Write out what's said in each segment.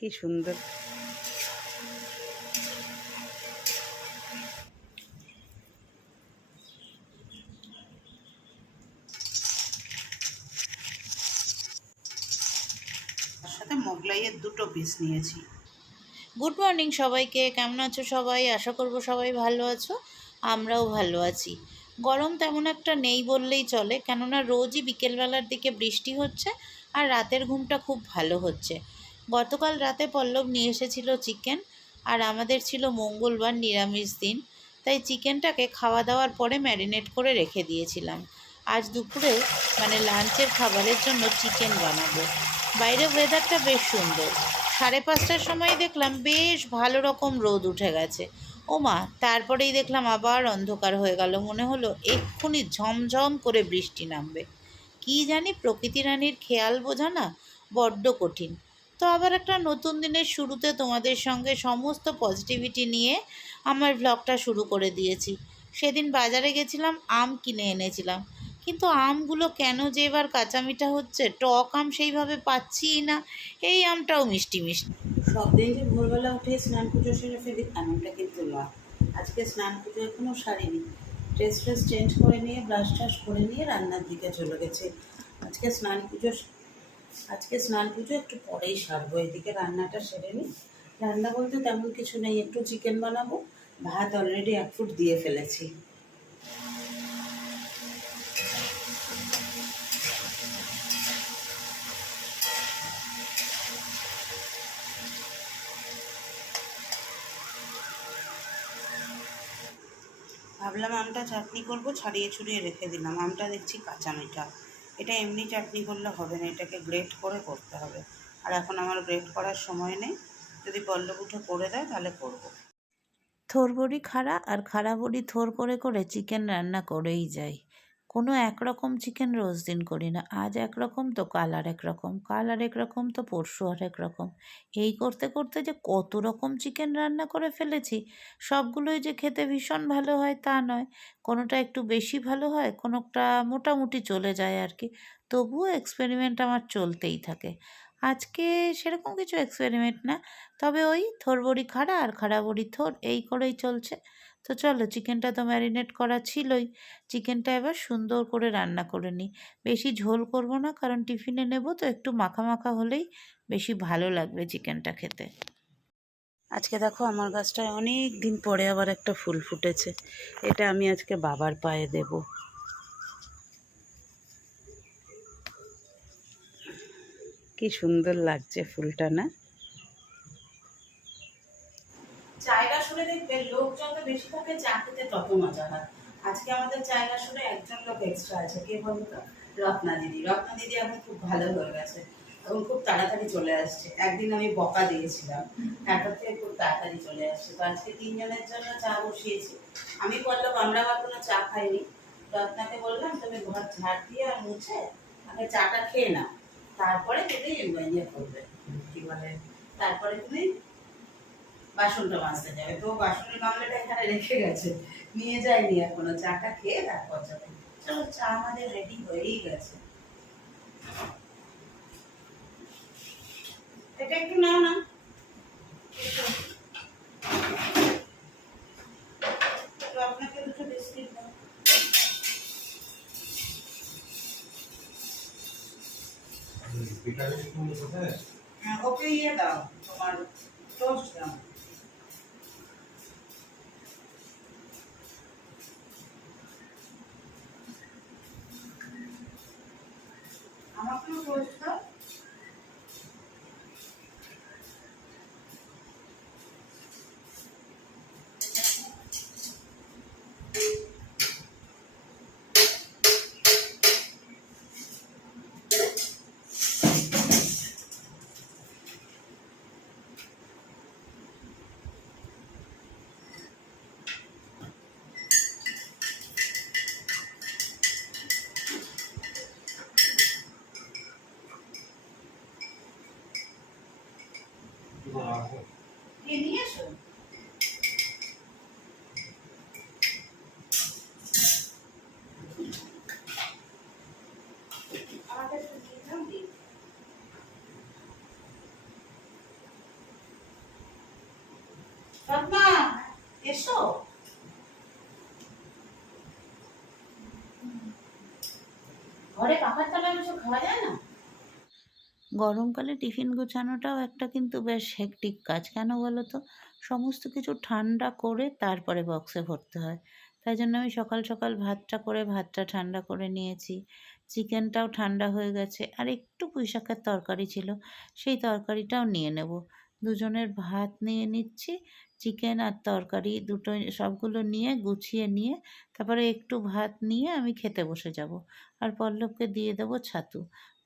কি সুন্দর। সাথে মোগলাইয়ের দুটো পিস নিয়েছি। গুড মর্নিং সবাইকে কেমন আছো সবাই? আশা করব সবাই ভালো আছো আমরাও ভালো আছি। গরম তেমন একটা নেই বললেই চলে কেননা রোজই বিকেলবেলার দিকে বৃষ্টি হচ্ছে আর রাতের ঘুমটা খুব ভালো হচ্ছে। গতকাল রাতে পল্লব নিয়ে এসেছিল চিকেন আর আমাদের ছিল মঙ্গলবার নিরামিষ দিন। তাই চিকেনটাকে খাওয়া দাওয়ার পরে ম্যারিনেট করে রেখে দিয়েছিলাম। আজ দুপুরে মানে লাঞ্চের খাবারের জন্য চিকেন বানাবো। বাইরে ওয়েদারটা বেশ সুন্দর। সাড়ে পাঁচটার সময় দেখলাম বেশ ভালো রকম রোদ উঠে গেছে। ও মা, তারপরেই দেখলাম আবার অন্ধকার হয়ে গেল। মনে হলো এক্ষুনি ঝমঝম করে বৃষ্টি নামবে। কি জানি প্রকৃতি রানীর খেয়াল বোঝা না, বড্ড কঠিন। তো আবার একটা নতুন দিনের শুরুতে তোমাদের সঙ্গে সমস্ত পজিটিভিটি নিয়ে আমার ব্লগটা শুরু করে দিয়েছি। সেদিন বাজারে গেছিলাম, আম কিনে এনেছিলাম। কিন্তু আমগুলো কেন যে এবার কাঁচামিঠা হচ্ছে, টক আম সেইভাবে পাচ্ছিই না, এই আমটাও মিষ্টি মিষ্টি। সব দিন যে ভোরবেলা উঠে স্নান পুজো সেরে ফেলি এমনটা কিন্তু না। আজকে স্নান পুজো এখনও সারিনি। ড্রেস ফ্রেস চেঞ্জ করে নিয়ে ব্রাশ ট্রাশ করে নিয়ে রান্নার দিকে চলে গেছে। আজকে স্নান পুজো আজকে স্নান পুজো, একটু পরেই সারবো। এদিকে রান্নাটা সেরে নিই রান্না বলতে তেমন কিছু নেই, একটু চিকেন বানাবো। ভাত অলরেডি এক ফুট দিয়ে ফেলেছি। ভাবলাম আমটা চাটনি করব, ছাড়িয়ে ছুড়িয়ে রেখে দিলাম। আমটা দেখছি কাঁচা মিঠা এটা এমনি চাটনি করলে হবে না, এটাকে গ্রেট করে করতে হবে আর এখন আমার গ্রেট করার সময় নেই, যদি পল্লব উঠে করে দেয় তাহলে করব। থোর বড়ি খাড়া আর খাড়া বড়ি থোর করে করে চিকেন রান্না করেই যাই কোনো একরকম চিকেন রোজ দিন করি না। আজ একরকম তো কাল আর এক রকম কাল আর এক রকম তো পরশু আর এক রকম এই করতে করতে যে কত রকম চিকেন রান্না করে ফেলেছি, সবগুলোই যে খেতে ভীষণ ভালো হয় তা নয়। কোনোটা একটু বেশি ভালো হয়, কোনোটা মোটামুটি চলে যায় আর কি। তবুও এক্সপেরিমেন্ট আমার চলতেই থাকে। আজকে সেরকম কিছু এক্সপেরিমেন্ট না। তবে ওই থোর বড়ি খাড়া আর খাড়া বড়ি থোর, এই করেই চলছে। তো চলো চিকেনটা তো ম্যারিনেট করা ছিলই। চিকেনটা এবার সুন্দর করে রান্না করে নিই। বেশি ঝোল করব না, কারণ টিফিনে নেব তো একটু মাখা মাখা হলেই বেশি ভালো লাগবে চিকেনটা খেতে। আজকে দেখো আমার গাছটায় অনেক দিন পরে আবার একটা ফুল ফুটেছে। এটা আমি আজকে বাবার পায়ে দেব। কি সুন্দর লাগছে ফুলটা, না? শুনে দেখবে লোক যত বেশি থাকে চা খেতে তত মজা হয়। আজকে আমাদের জায়গা শুনে একজন লোক এক্সট্রা আছে। কে বলতো রত্না দিদি। রত্না দিদি এখন খুব ভালো হয়ে গেছে এবং খুব তাড়াতাড়ি চলে আসছে। একদিন আমি বকা দিয়েছিলাম। তারপর থেকে খুব তাড়াতাড়ি চলে আসছে। তো আজকে তিনজনের জন্য চা বসিয়েছি। আমি বললাম, আমরা আবার কোনো চা খাইনি। রত্নাকে বললাম, তুমি ঘর ঝাড় দিয়ে আর মুছে আগে চাটা খেয়ে নাও। তারপরে তুমি ইয়ে করবে কি বলে? তারপরে তুমি বাসনটা মাজতে যাবে। তো বাসনের গামলাটা এখানে রেখে গেছে। নিয়ে যায়নি এখনও। চাটা খেয়ে তারপর যাবে। চলো চা আমাদের রেডি হয়েই গেছে। এটা একটু নাও না তো আপনাকে দুটো বিস্কিট দাও। হ্যাঁ, ওকে ইয়ে দাও তোমার আমাকেও টোস্ট দাও এসো। ঘরে পাখার তলায় বসে খাওয়া যায় না? গরমকালে টিফিন গোছানোটাও একটা কিন্তু বেশ হেকটিক কাজ। কেন বলো তো? সমস্ত কিছু ঠান্ডা করে তারপরে বক্সে ভরতে হয়। তাই জন্য আমি সকাল সকাল ভাতটা করে, ভাতটা ঠান্ডা করে নিয়েছি। চিকেনটাও ঠান্ডা হয়ে গেছে। আর একটু পুঁইশাকের তরকারি ছিল, সেই তরকারিটাও নিয়ে নেব। দুজনের ভাত নিয়ে নিচ্ছি চিকেন আর তরকারি দুটো সবগুলো নিয়ে গুছিয়ে নিয়ে তারপরে একটু ভাত নিয়ে আমি খেতে বসে যাব। আর পল্লবকে দিয়ে দেবো ছাতু।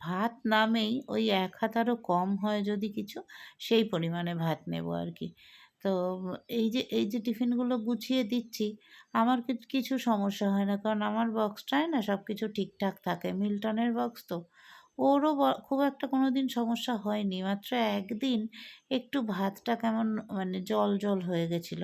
ভাত নামেই ওই এক হাতারও কম হয় যদি কিছু, সেই পরিমাণে ভাত নেব আর কি। তো এই যে এই যে টিফিনগুলো গুছিয়ে দিচ্ছি, আমার কিছু সমস্যা হয় না। কারণ আমার বক্সটায় না সব কিছু ঠিকঠাক থাকে। মিল্টনের বক্স তো। ওরও খুব একটা কোনো দিন সমস্যা হয়নি। মাত্র একদিন একটু ভাতটা কেমন মানে জল জল হয়ে গেছিল।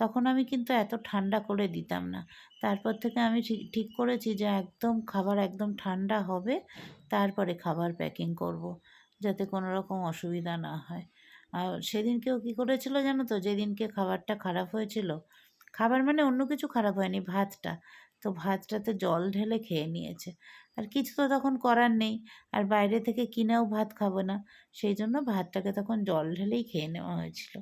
তখন আমি কিন্তু এত ঠান্ডা করে দিতাম না। তারপর থেকে আমি ঠিক করেছি যে একদম খাবার একদম ঠান্ডা হবে, তারপরে খাবার প্যাকিং করব, যাতে কোনো রকম অসুবিধা না হয়। আর সেদিনকেও কী করেছিল জানো তো? যেদিনকে খাবারটা খারাপ হয়েছিল, খাবার মানে অন্য কিছু খারাপ হয়নি, ভাতটা। তো ভাতটাতে জল ঢেলে খেয়ে নিয়েছে। আর কিছু তো তখন করার নেই। আর বাইরে থেকে কিনেও ভাত খাব না। সেই জন্য ভাতটাকে তখন জল ঢেলেই খেয়ে নেওয়া হয়েছিল।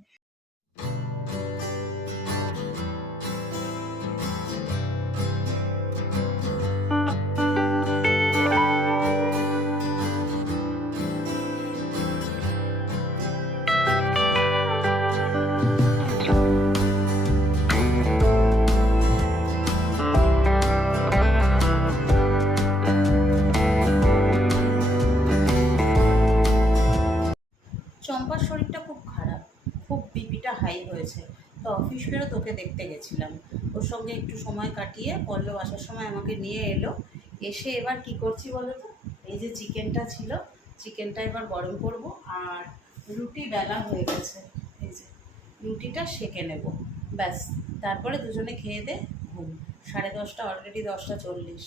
চম্পার শরীরটা খুব খারাপ, খুব বিপিটা হাই হয়েছে। তো অফিস বেরো তোকে দেখতে গেছিলাম। ওর সঙ্গে একটু সময় কাটিয়ে পল্লব আসার সময় আমাকে নিয়ে এলো। এসে এবার কি করছি বলো তো? এই যে চিকেনটা ছিল, চিকেনটা এবার গরম করব আর রুটি বেলা হয়ে গেছে। এই যে, রুটিটা সেকে নেব। ব্যাস, তারপরে দুজনে খেয়ে দে, ঘুম। সাড়ে দশটা অলরেডি দশটা চল্লিশ।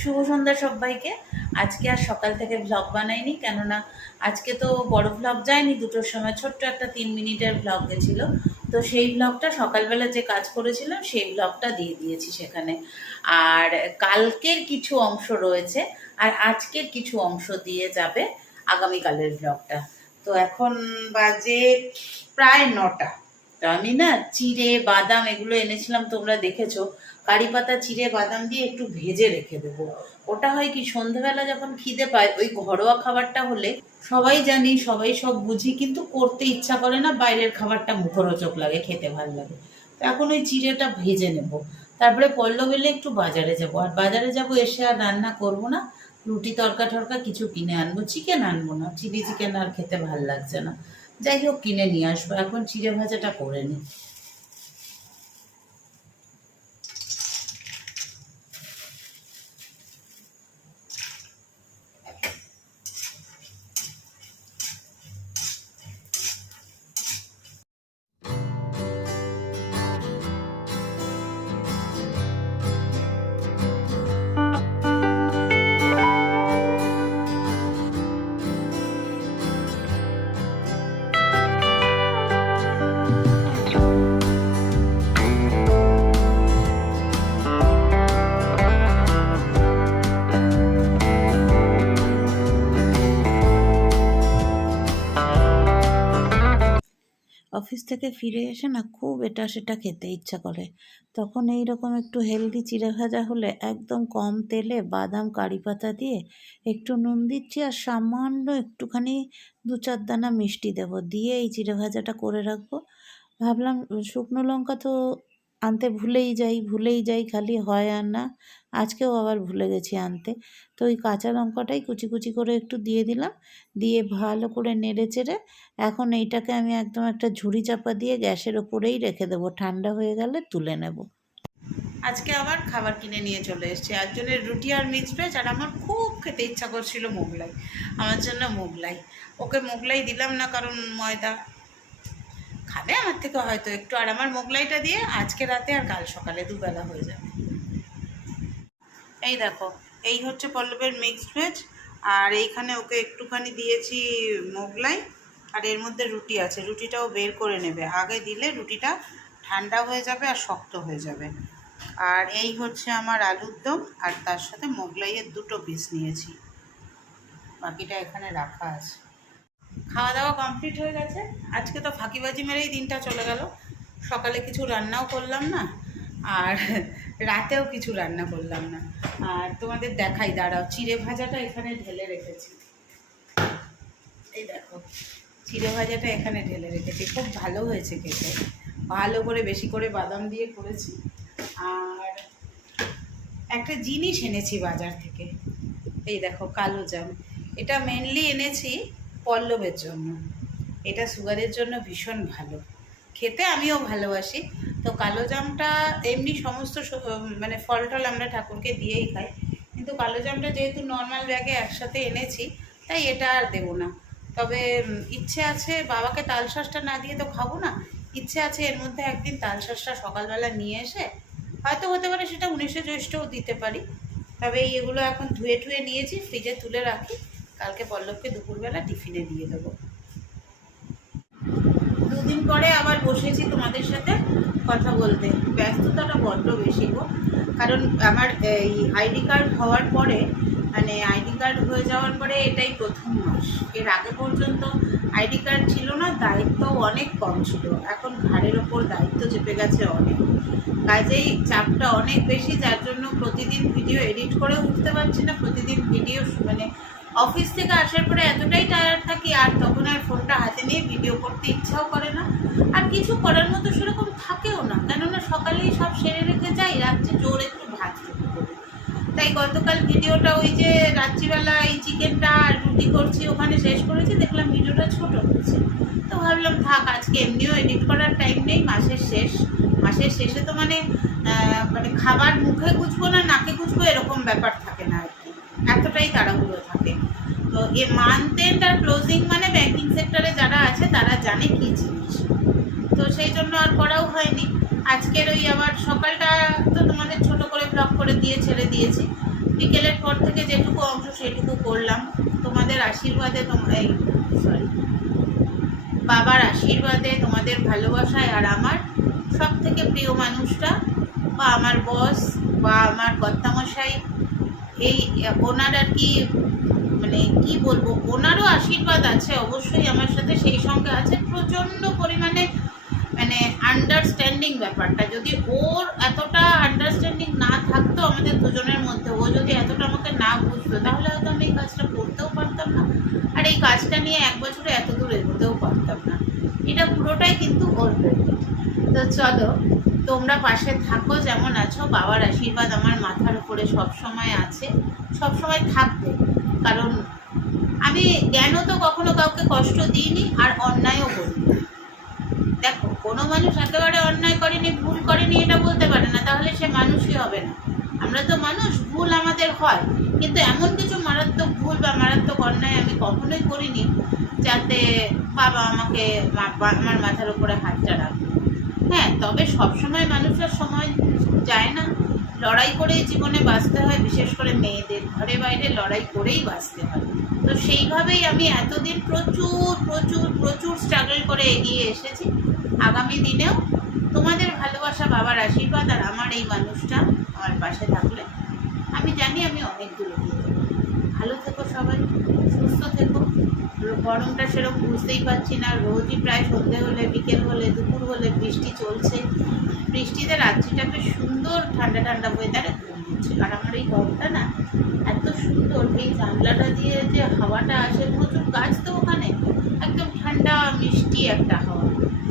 শুভ সন্ধ্যা সবাইকে। আজকে আর সকাল থেকে ভ্লগ বানাইনি, কেননা আজকে তো বড় ভ্লগ যায়নি, দুটোর সময় ছোট্ট একটা তিন মিনিটের ভ্লগ গেছিল। তো সেই ভ্লগটা সকালবেলা যে কাজ করেছিলাম, সেই ভ্লগটা দিয়ে দিয়েছি সেখানে। আর কালকের কিছু অংশ রয়েছে, আর আজকের কিছু অংশ দিয়ে যাবে আগামীকালের ভ্লগটা তো এখন বাজে প্রায় নটা। আমি না চিড়ে, বাদাম এগুলো এনেছিলাম, তোমরা দেখেছ। কারি পাতা, চিড়ে, বাদাম দিয়ে একটু ভেজে রেখে দেবো। ওটা হয় কি, সন্ধেবেলা যখন খিদে পায়, ওই ঘরোয়া খাবারটা হলে সবাই জানি, সবাই সব বুঝি, কিন্তু করতে ইচ্ছা করে না, বাইরের খাবারটা মুখরোচক লাগে, খেতে ভালো লাগে। তো এখন ওই চিড়েটা ভেজে নেব। তারপরে পড়ল বেলে একটু বাজারে যাব। আর বাজারে যাব, এসে আর রান্না করব না। রুটি, তরকা টরকা কিছু কিনে আনব, চিকেন আনব না। চিলি চিকেন আর খেতে ভালো লাগছে না। যাই হোক কিনে নিয়ে আসব। এখন চিড়ে ভাজাটা করে নিই থেকে ফিরে এসে না খুব এটা সেটা খেতে ইচ্ছা করে। তখন এই রকম একটু হেলদি চিড়ে ভাজা হলে একদম কম তেলে বাদাম, কারি পাতা দিয়ে একটু নুন দিচ্ছি আর সামান্য একটুখানি দু চার দানা মিষ্টি দেবো। দিয়ে এই চিড়ে ভাজাটা করে রাখব। ভাবলাম শুকনো লঙ্কা তো আনতে ভুলেই যাই ভুলেই যাই, খালি হয় আর না। আজকেও আবার ভুলে গেছি আনতে। তো ওই কাঁচা লঙ্কাটাই কুচি কুচি করে একটু দিয়ে দিলাম। দিয়ে ভালো করে নেড়ে চেড়ে এখন এইটাকে আমি একদম একটা ঝুড়ি চাপা দিয়ে গ্যাসের ওপরেই রেখে দেবো। ঠান্ডা হয়ে গেলে তুলে নেব। আজকে আবার খাবার কিনে নিয়ে চলে এসেছি। একজনের রুটি আর মিক্সড ভেজ আর আমার খুব খেতে ইচ্ছা করছিল মোগলাই। আমার জন্য মোগলাই। ওকে মোগলাই দিলাম না কারণ ময়দা। খাবে? আমার থেকে হয়তো একটু। আর আমার মোগলাইটা দিয়ে আজকে রাতে আর কাল সকালে দুবেলা হয়ে যাবে। এই দেখো, এই হচ্ছে পল্লবের মিক্সড ভেজ আর এইখানে ওকে একটুখানি দিয়েছি মোগলাই, আর এর মধ্যে রুটি আছে। রুটিটাও বের করে নেবে। আগে দিলে রুটিটা ঠান্ডা হয়ে যাবে আর শক্ত হয়ে যাবে। আর এই হচ্ছে আমার আলুর দম, আর তার সাথে মোগলাইয়ের দুটো পিস নিয়েছি। বাকিটা এখানে রাখা আছে। খাওয়া দাওয়া কমপ্লিট হয়ে গেছে। আজকে তো ফাঁকিবাজি মেরেই দিনটা চলে গেল। সকালে কিছু রান্নাও করলাম না, আর রাতেও কিছু রান্না করলাম না। আর তোমাদের দেখাই, দাঁড়াও, চিড়ে ভাজাটা এখানে ঢেলে রেখেছি। এই দেখো, চিড়ে ভাজাটা এখানে ঢেলে রেখেছি। খুব ভালো হয়েছে খেতে। ভালো করে, বেশি করে বাদাম দিয়ে করেছি। আর একটা জিনিস এনেছি বাজার থেকে। এই দেখো, কালো জাম। এটা মেনলি এনেছি পল্লবের জন্য। এটা সুগারের জন্য ভীষণ ভালো। খেতে আমিও ভালোবাসি। তো কালো জামটা এমনি সমস্ত মানে ফল টল আমরা ঠাকুরকে দিয়েই খাই। কিন্তু কালো জামটা যেহেতু নর্মাল ব্যাগে একসাথে এনেছি, তাই এটা আর দেবো না। তবে ইচ্ছে আছে বাবাকে তাল শাঁসটা না দিয়ে তো খাব না। ইচ্ছে আছে এর মধ্যে একদিন তাল শাঁসটা সকালবেলা নিয়ে এসে, হয়তো হতে পারে সেটা উনিশে জ্যৈষ্ঠও দিতে পারি। তবে এগুলো এখন ধুয়ে টুয়ে নিয়েছি, ফ্রিজে তুলে রাখি। কালকে পল্লবকে দুপুরবেলা টিফিনে দিয়ে দেবো। দুদিন পরে আবার বসেছি তোমাদের সাথে কথা বলতে। ব্যস্ততাটা বড্ড বেশি গো। কারণ আমার এই আইডি কার্ড হওয়ার পরে মানে আইডি কার্ড হয়ে যাওয়ার পরে এটাই প্রথম মাস। এর আগে পর্যন্ত আইডি কার্ড ছিল না, দায়িত্ব অনেক কম ছিল। এখন ঘাড়ের ওপর দায়িত্ব চেপে গেছে অনেক। কাজেই চাপটা অনেক বেশি, যার জন্য প্রতিদিন ভিডিও এডিট করে উঠতে পারছি না, প্রতিদিন ভিডিও মানে অফিস থেকে আসার পরে এতটাই টায়ার্ড থাকি, আর তখন আর ফোনটা হাতে নিয়ে ভিডিও করতে ইচ্ছাও করে না। আর কিছু করার মতো সেরকম থাকেও না, কেননা সকালেই সব সেরে রেখে যাই, রাত্রে জোর একটু ভাত তাই গতকাল ভিডিওটা ওই যে রাত্রিবেলা এই চিকেনটা আর রুটি করছি, ওখানে শেষ করেছি, দেখলাম ভিডিওটা ছোট হচ্ছে। তো ভাবলাম থাক, আজকে এমনিও এডিট করার টাইম নেই, মাসের শেষ। মাসের শেষে তো মানে মানে খাবার মুখে গুছবো না, নাকে গুছবো এরকম ব্যাপার থাকে না আর কি। এতটাই তাড়াহুড়ো থাকে তো এ মান্থ এন্ড আর ক্লোজিং মানে ব্যাংকিং সেক্টরে যারা আছে, তারা জানে কি জিনিস। তো সেই জন্য আর করাও হয়নি। আজকের ওই আবার সকালটা তো তোমাদের ছোট করে ব্লগ করে দিয়ে ছেড়ে দিয়েছি। বিকেলের পর থেকে যেটুকু অংশ সেটুকু করলাম। তোমাদের আশীর্বাদে তোমরা এই সরি বাবার আশীর্বাদে তোমাদের ভালোবাসায় আর আমার সব থেকে প্রিয় মানুষটা বা আমার বস বা আমার কর্তামশাই, এই ওনার আর কি মানে কি বলব, ওনারও আশীর্বাদ আছে, অবশ্যই আমার সাথে সেই সঙ্গে আছে। প্রচণ্ড পরিমাণে মানে আন্ডারস্ট্যান্ডিং ব্যাপারটা। যদি ওর এতটা আন্ডারস্ট্যান্ডিং না থাকতো আমাদের দুজনের মধ্যে, ও যদি এতটা আমাকে না বুঝতো, তাহলে হয়তো আমি এই কাজটা করতেও পারতাম না। আর এই কাজটা নিয়ে এক বছরে এত দূর এগোতেও পারতাম না। এটা পুরোটাই কিন্তু ওর। তো চলো, তোমরা পাশে থাকো, যেমন আছো, বাবার আশীর্বাদ আমার মাথার উপরে সব সময় আছে। সব সময় থাকবে। কারণ আমি জ্ঞানও তো কখনো কাউকে কষ্ট দিইনি আর অন্যায়ও করিনি দেখো, কোনো মানুষ একেবারে অন্যায় করেনি, ভুল করেনি এটা বলতে পারে না, তাহলে সে মানুষই হবে না। আমরা তো মানুষ, ভুল আমাদের হয়। কিন্তু এমন কিছু মারাত্মক ভুল বা মারাত্মক অন্যায় আমি কখনোই করিনি যাতে বাবা আমাকে আমার মাথার উপরে হাতটা রাখে। হ্যাঁ তবে সবসময় মানুষের সময় যায় না। লড়াই করেই জীবনে বাঁচতে হয়, বিশেষ করে মেয়েদের ঘরে বাইরে লড়াই করেই বাঁচতে হয়। তো সেইভাবেই আমি এতদিন প্রচুর প্রচুর প্রচুর স্ট্রাগল করে এগিয়ে এসেছি। আগামী দিনেও তোমাদের ভালোবাসা, বাবার আশীর্বাদ আর আমার এই মানুষটা আমার পাশে থাকলে আমি জানি আমি অনেক দূরে ভালো থেকো সবাই, সুস্থ থেকো। গরমটা সেরকম বুঝতেই পারছি না। রোজই প্রায় সন্ধে হলে, বিকেল হলে, দুপুর হলে বৃষ্টি চলছে। বৃষ্টিতে রাত্রিটা বেশ সুন্দর ঠান্ডা ঠান্ডা ওয়েদারে ঘুম হচ্ছে আর আমার এই ঘরটা না এত সুন্দর, এই জানলাটা দিয়ে যে হাওয়াটা আসে, প্রচুর গাছ তো ওখানে, একদম ঠান্ডা, মিষ্টি একটা হাওয়া।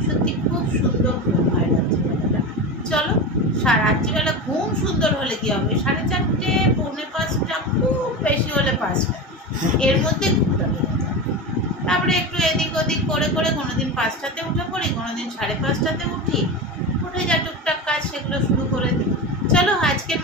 সত্যি খুব সুন্দর ঘুম হয় রাত্রিবেলাটা। চলো রাত্রিবেলা ঘুম সুন্দর হলে কি হবে? সাড়ে চারটে, পৌনে পাঁচটা, খুব বেশি হলে পাঁচটা। এর মধ্যে ঘুমটা বেড়ে যায়। তারপরে একটু এদিক ওদিক করে করে কোনোদিন পাঁচটাতে উঠে পড়ি, কোনোদিন সাড়ে পাঁচটাতে উঠি উঠে। যা টুকটাক কাজ সেগুলো শুরু করে দিই চলো আজকের